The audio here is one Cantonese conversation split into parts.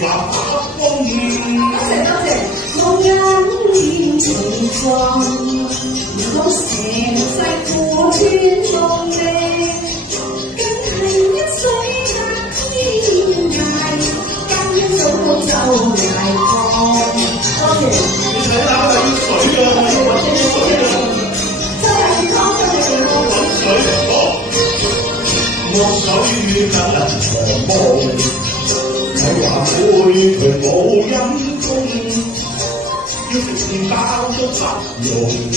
話發光。多謝多謝，我眼見情況，如果成世苦穿夢寐，更係一水隔天涯，隔一早就捱過。多謝。你睇下我要水啊！我要揾啲水啊！真係多謝你哋喎。揾水好。我水隔長夢，佢話每佢冇陰功，要食麵包都不容易，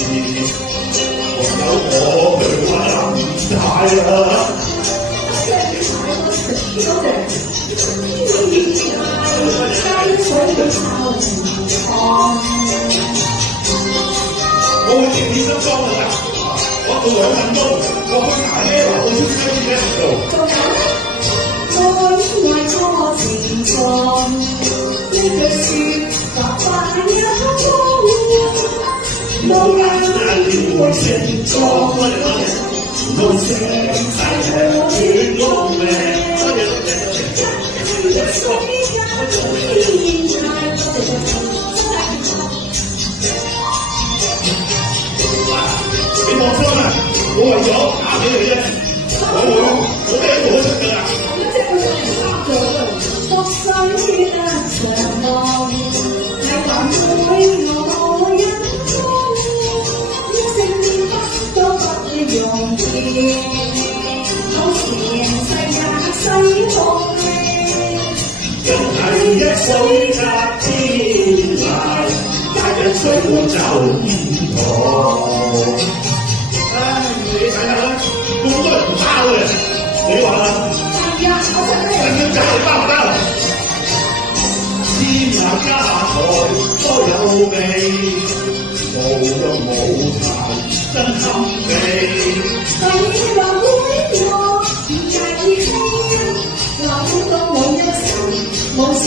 唯有我去揾大啦。多謝。我會整起身裝㗎，我做2份工，我去捱呢流，我先開始喺度做。仲有愛錯情狀，呢句説話快一風，無眼戀愛情狀，到成世長斷夢命。你放心啦，我為咗打俾你啫，我咩都做得出㗎啦。獨水得長望，係還會我因風，要成面不都不容易，好成世也洗夢寐，更係一水隔天涯，隔日水滿就唔同。你睇下啦，咁多人包嘅，你話啦？係啊，我真係要找你包唔包？天下家財多有味，無憂無煩真心味。係話會我唔介意聽，諗到冇一時冇心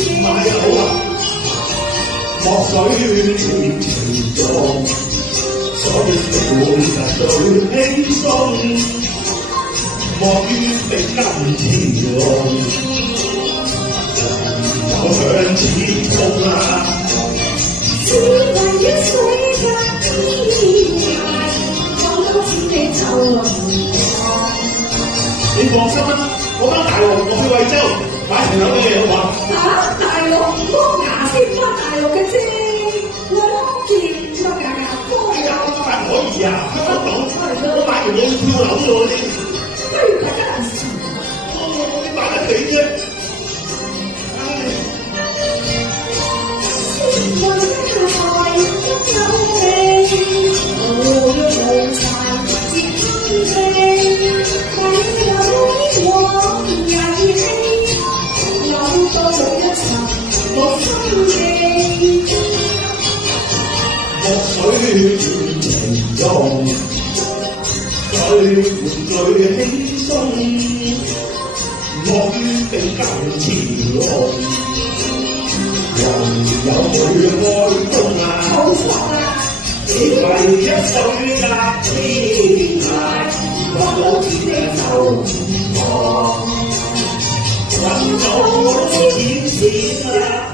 機。買好啦，莫水情重。所以會特對輕鬆，莫於被金錢用，有向前衝啊！只為一水隔天涯，講到錢你就唔講。你放心啦，我返大陸，我去惠州買層樓俾你好嘛？嚇！大陸剝牙先返大陸嘅啫，我見乜牙牙科有。可以啊，香港我買完嘢要跳樓咗嗰啲，不如大家人事。你買得起啫？千運一來都有味，無欲無財節吞氣，為有我人氣，有多做一層無心機。莫水情重，最緩最輕鬆，莫於被金錢弄，人有佢愛功啊！冇錯啦，只為一水隔天涯，講到錢你就唔講，揾到錢錢啊！